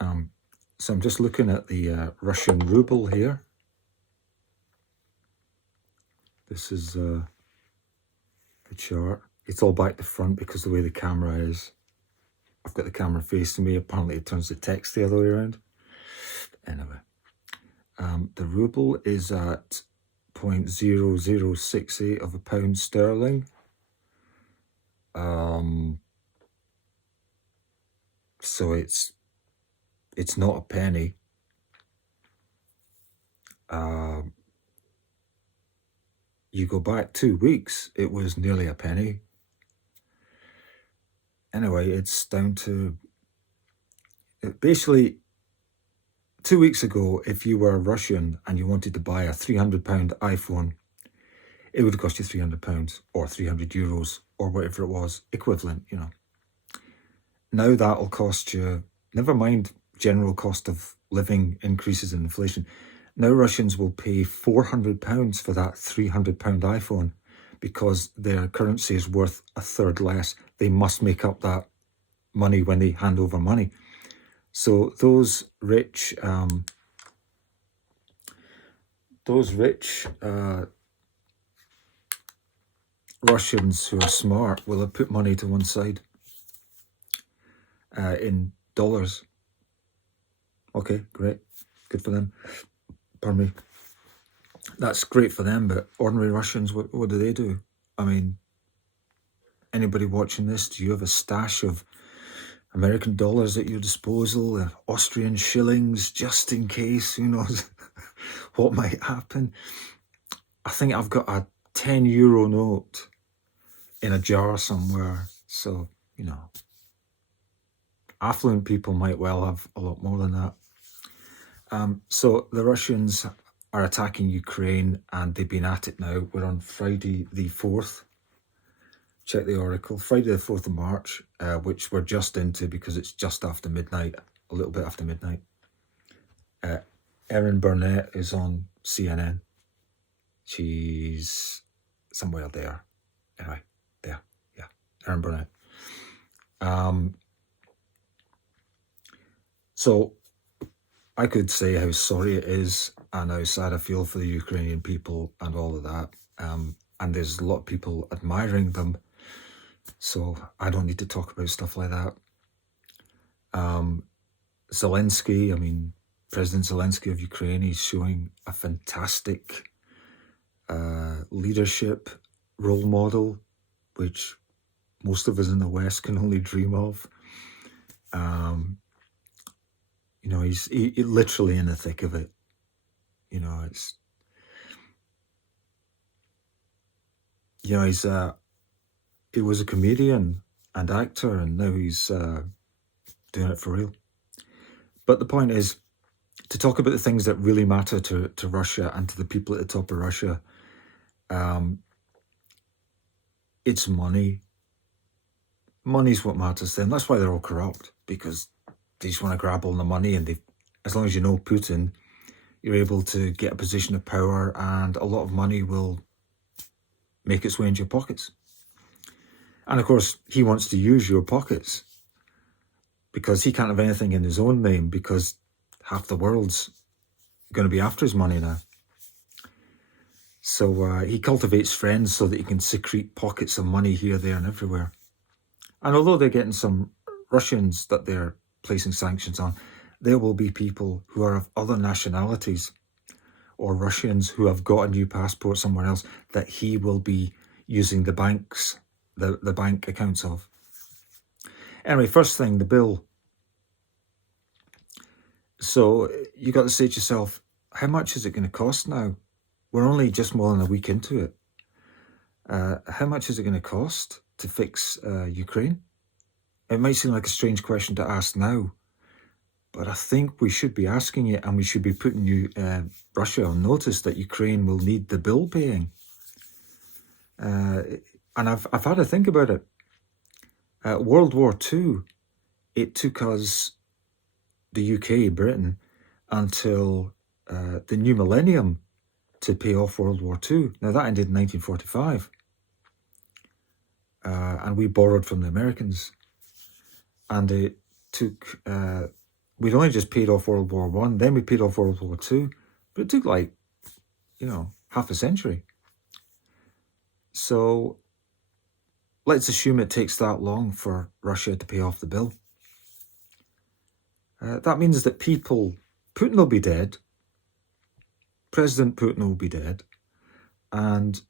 So I'm just looking at the Russian Ruble here. This is the chart. It's all back to front because the way the camera is. I've got the camera facing me. Apparently it turns the text the other way around. Anyway, the ruble is at 0.0068 of a pound sterling. So it's not a penny. You go back 2 weeks, it was nearly a penny. Anyway, it's down to basically 2 weeks ago, if you were Russian and you wanted to buy a £300 iPhone, it would cost you £300 or €300 or whatever it was, equivalent, you know. Now that'll cost you, never mind general cost of living increases in inflation. Now Russians will pay £400 for that £300 iPhone because their currency is worth a third less. They must make up that money when they hand over money. So those rich Russians who are smart will have put money to one side in dollars. Okay, great. Good for them. Pardon me. That's great for them, but ordinary Russians, what do they do? I mean, anybody watching this, do you have a stash of American dollars at your disposal, Austrian shillings, just in case? Who knows what might happen? I think I've got a €10 note in a jar somewhere. So, you know, affluent people might well have a lot more than that. So the Russians are attacking Ukraine and they've been at it now. We're on Friday the 4th. Check the oracle. Friday the 4th of March, which we're just into because it's just after midnight, a little bit after midnight. Erin Burnett is on CNN. She's somewhere there. Anyway, there. Yeah, Erin Burnett. So I could say how sorry it is and how sad I feel for the Ukrainian people and all of that. And there's a lot of people admiring them. So I don't need to talk about stuff like that. Zelensky, I mean, President Zelensky of Ukraine, he's showing a fantastic leadership role model, which most of us in the West can only dream of. You know, he's literally in the thick of it. You know, it's, you know, he was a comedian and actor, and now he's doing it for real. But the point is to talk about the things that really matter to Russia and to the people at the top of Russia. It's money. Money's what matters to them. That's why they're all corrupt, because they just want to grab all the money, and as long as you know Putin, you're able to get a position of power and a lot of money will make its way into your pockets. And of course, he wants to use your pockets because he can't have anything in his own name because half the world's going to be after his money now. So he cultivates friends so that he can secrete pockets of money here, there and everywhere. And although they're getting some Russians that they're placing sanctions on, there will be people who are of other nationalities or Russians who have got a new passport somewhere else that he will be using the banks, the bank accounts of. Anyway, first thing, the bill. So you got to say to yourself, how much is it going to cost now? We're only just more than a week into it. How much is it going to cost to fix Ukraine? It might seem like a strange question to ask now, but I think we should be asking it, and we should be putting Russia on notice that Ukraine will need the bill paying. And I've had to think about it. World War II, it took us, the UK, Britain, until the new millennium to pay off World War II. Now that ended in 1945. And we borrowed from the Americans. And it took we'd only just paid off World War One, then we paid off World War Two, but it took like, half a century. So let's assume it takes that long for Russia to pay off the bill. That means that Putin will be dead, President Putin will be dead, and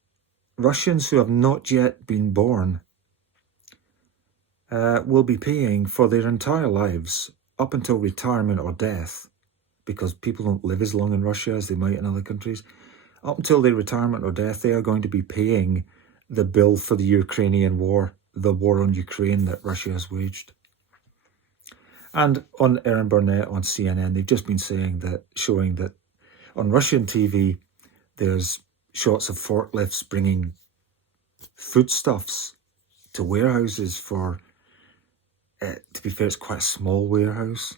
Russians who have not yet been born will be paying for their entire lives up until retirement or death, because people don't live as long in Russia as they might in other countries. Up until their retirement or death, they are going to be paying the bill for the Ukrainian war, the war on Ukraine that Russia has waged. And on Erin Burnett on CNN, they've just been showing that on Russian TV, there's shots of forklifts bringing foodstuffs to warehouses for, to be fair, it's quite a small warehouse,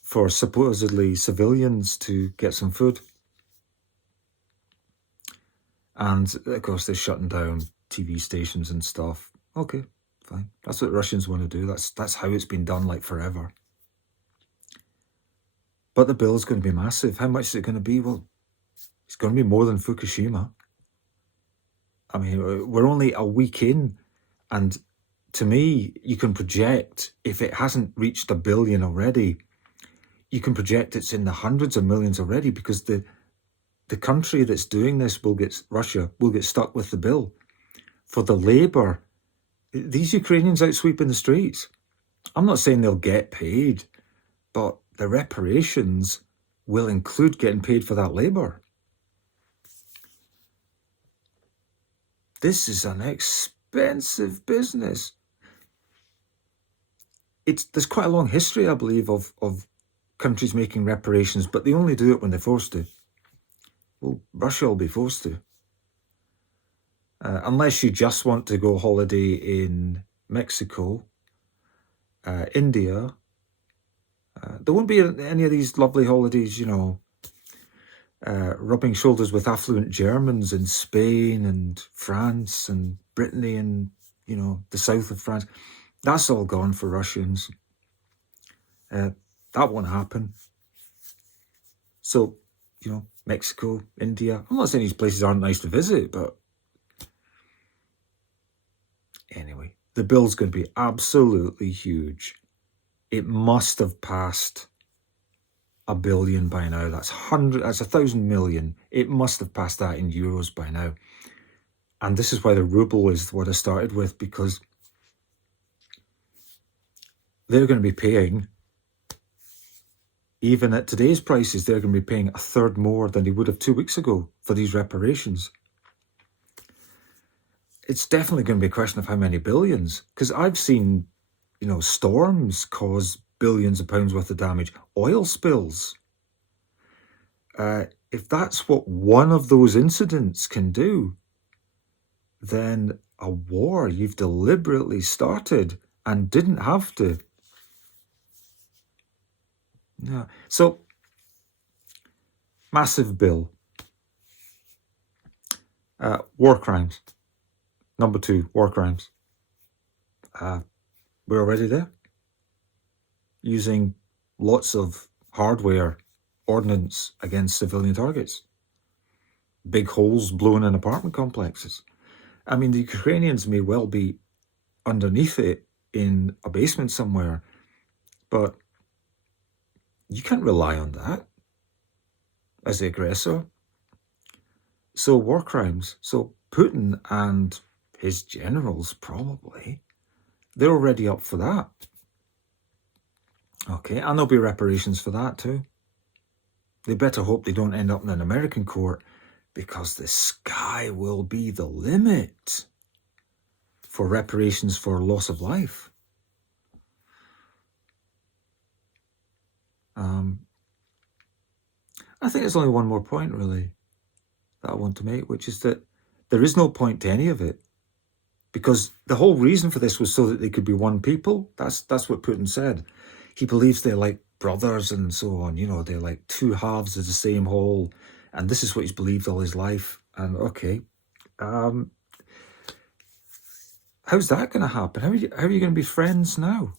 for supposedly civilians to get some food. And of course, they're shutting down TV stations and stuff. Okay, fine. That's what Russians want to do. That's how it's been done like forever. But the bill's going to be massive. How much is it going to be? Well, it's going to be more than Fukushima. I mean, we're only a week in, and to me, you can project, if it hasn't reached $1 billion already, you can project it's in the hundreds of millions already, because the country that's doing this Russia will get stuck with the bill. For the labour, these Ukrainians out sweeping the streets, I'm not saying they'll get paid, but the reparations will include getting paid for that labour. This is an expensive business. There's quite a long history, I believe, of countries making reparations, but they only do it when they're forced to. Well, Russia will be forced to. Unless you just want to go holiday in Mexico, India. There won't be any of these lovely holidays, rubbing shoulders with affluent Germans in Spain and France and Brittany and, the south of France. That's all gone for Russians. That won't happen. So, Mexico, India. I'm not saying these places aren't nice to visit, but anyway, the bill's going to be absolutely huge. It must have passed $1 billion by now. That's 1,000 million. It must have passed that in euros by now. And this is why the ruble is what I started with, because they're going to be paying, even at today's prices, they're going to be paying 1/3 more than they would have 2 weeks ago for these reparations. It's definitely going to be a question of how many billions, because I've seen, storms cause billions of pounds worth of damage, oil spills. If that's what one of those incidents can do, then a war you've deliberately started and didn't have to. Yeah. So, massive bill. War crimes. Number 2, war crimes. We're already there. Using lots of hardware, ordnance against civilian targets. Big holes blown in apartment complexes. I mean, the Ukrainians may well be underneath it in a basement somewhere, but you can't rely on that as the aggressor. So war crimes. So Putin and his generals, probably, they're already up for that. Okay, and there'll be reparations for that too. They better hope they don't end up in an American court, because the sky will be the limit for reparations for loss of life. I think there's only one more point, really, that I want to make, which is that there is no point to any of it, because the whole reason for this was so that they could be one people. That's what Putin said. He believes they're like brothers and so on. They're like two halves of the same whole, and this is what he's believed all his life. And okay, how's that going to happen? How are you going to be friends now?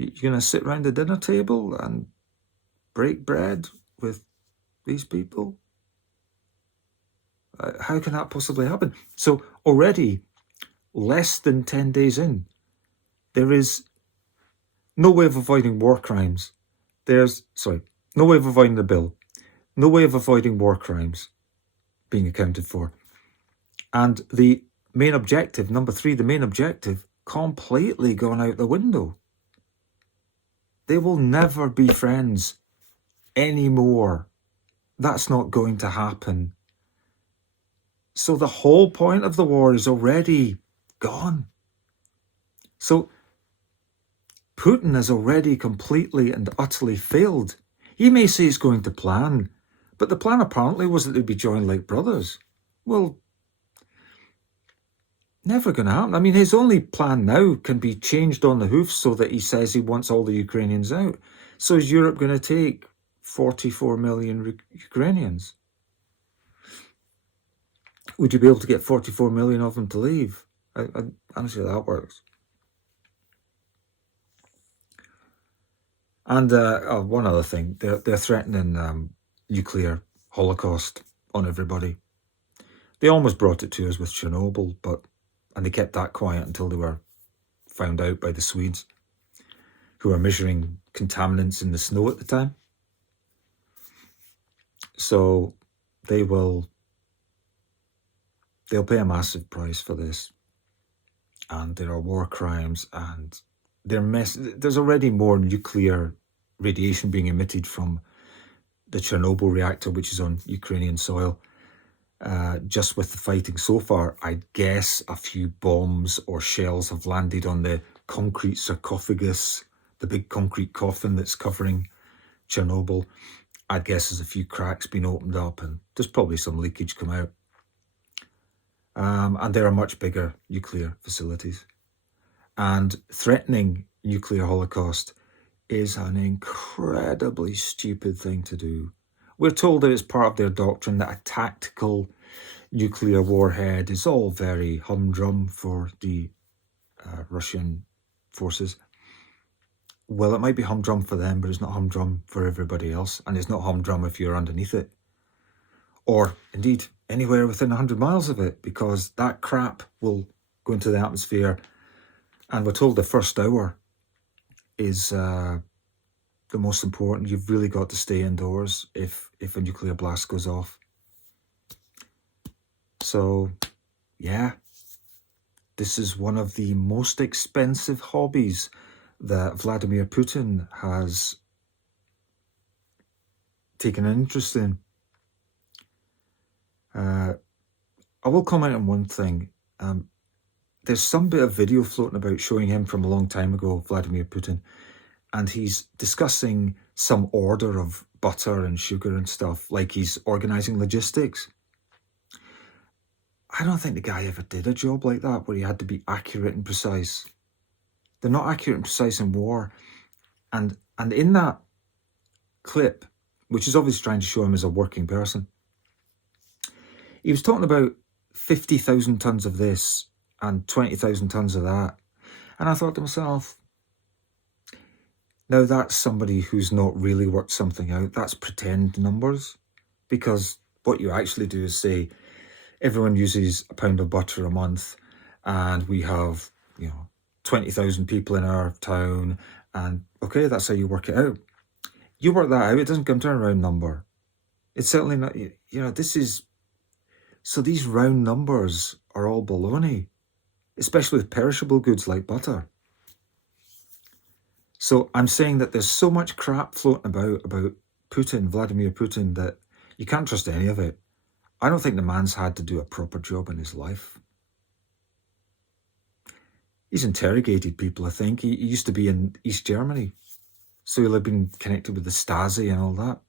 You're going to sit around the dinner table and break bread with these people? How can that possibly happen? So already, less than 10 days in, there is no way of avoiding war crimes. No way of avoiding the bill. No way of avoiding war crimes being accounted for. And the main objective, number 3, the main objective, completely gone out the window. They will never be friends anymore. That's not going to happen. So the whole point of the war is already gone. So Putin has already completely and utterly failed. He may say he's going to plan, but the plan apparently was that they'd be joined like brothers. Well, never going to happen. I mean, his only plan now can be changed on the hoof so that he says he wants all the Ukrainians out. So is Europe going to take 44 million Ukrainians? Would you be able to get 44 million of them to leave? I don't see how that works. And one other thing, they're threatening nuclear holocaust on everybody. They almost brought it to us with Chernobyl, and they kept that quiet until they were found out by the Swedes, who were measuring contaminants in the snow at the time. So they'll pay a massive price for this. And there are war crimes, and there's already more nuclear radiation being emitted from the Chernobyl reactor, which is on Ukrainian soil. Just with the fighting so far, I'd guess a few bombs or shells have landed on the concrete sarcophagus, the big concrete coffin that's covering Chernobyl. I'd guess there's a few cracks been opened up, and there's probably some leakage come out. And there are much bigger nuclear facilities. And threatening nuclear holocaust is an incredibly stupid thing to do. We're told that it's part of their doctrine that a tactical nuclear warhead is all very humdrum for the Russian forces. Well, it might be humdrum for them, but it's not humdrum for everybody else. And it's not humdrum if you're underneath it. Or, indeed, anywhere within 100 miles of it, because that crap will go into the atmosphere. And we're told the first hour is the most important. You've really got to stay indoors if a nuclear blast goes off. So, yeah, this is one of the most expensive hobbies that Vladimir Putin has taken an interest in. I will comment on one thing. There's some bit of video floating about showing him from a long time ago, Vladimir Putin, and he's discussing some order of butter and sugar and stuff, like he's organising logistics. I don't think the guy ever did a job like that where he had to be accurate and precise. They're not accurate and precise in war. And in that clip, which is obviously trying to show him as a working person, he was talking about 50,000 tons of this and 20,000 tons of that. And I thought to myself, now that's somebody who's not really worked something out. That's pretend numbers. Because what you actually do is say, everyone uses a pound of butter a month, and we have, 20,000 people in our town, and okay, that's how you work it out. You work that out, it doesn't come to a round number. It's certainly not, so these round numbers are all baloney, especially with perishable goods like butter. So I'm saying that there's so much crap floating about Putin, Vladimir Putin, that you can't trust any of it. I don't think the man's had to do a proper job in his life. He's interrogated people, I think. He used to be in East Germany, so he'll have been connected with the Stasi and all that.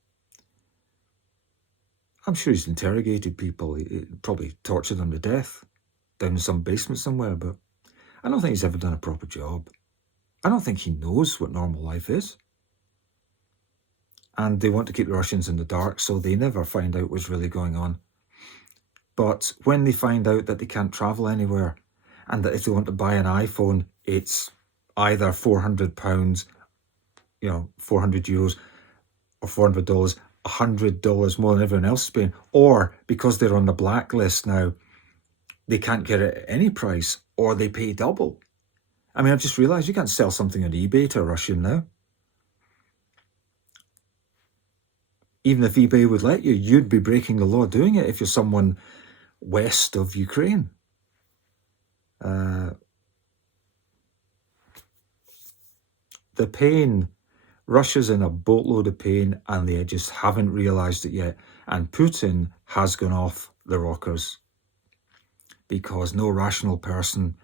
I'm sure he's interrogated people. He probably tortured them to death down in some basement somewhere, but I don't think he's ever done a proper job. I don't think he knows what normal life is. And they want to keep the Russians in the dark, so they never find out what's really going on. But when they find out that they can't travel anywhere, and that if they want to buy an iPhone, it's either £400 you know, 400 euros or $400, $100 more than everyone else is paying. Or because they're on the blacklist now, they can't get it at any price, or they pay double. I mean, I've just realised you can't sell something on eBay to a Russian now. Even if eBay would let you, you'd be breaking the law doing it if you're someone west of Ukraine. The pain, Russia's in a boatload of pain, and they just haven't realised it yet. And Putin has gone off the rockers, because no rational person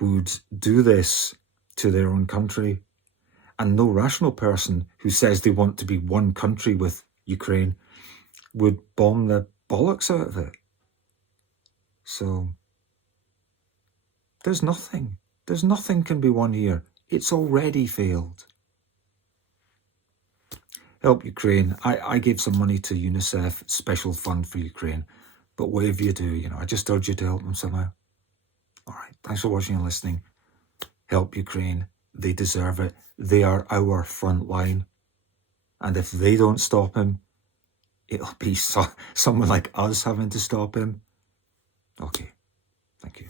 would do this to their own country. And no rational person who says they want to be one country with Ukraine would bomb the bollocks out of it. So there's nothing can be won here. It's already failed. Help Ukraine. I gave some money to UNICEF, special fund for Ukraine. But whatever you do, you know, I just urge you to help them somehow. All right. Thanks for watching and listening. Help Ukraine. They deserve it. They are our front line. And if they don't stop him, it'll be someone like us having to stop him. Okay. Thank you.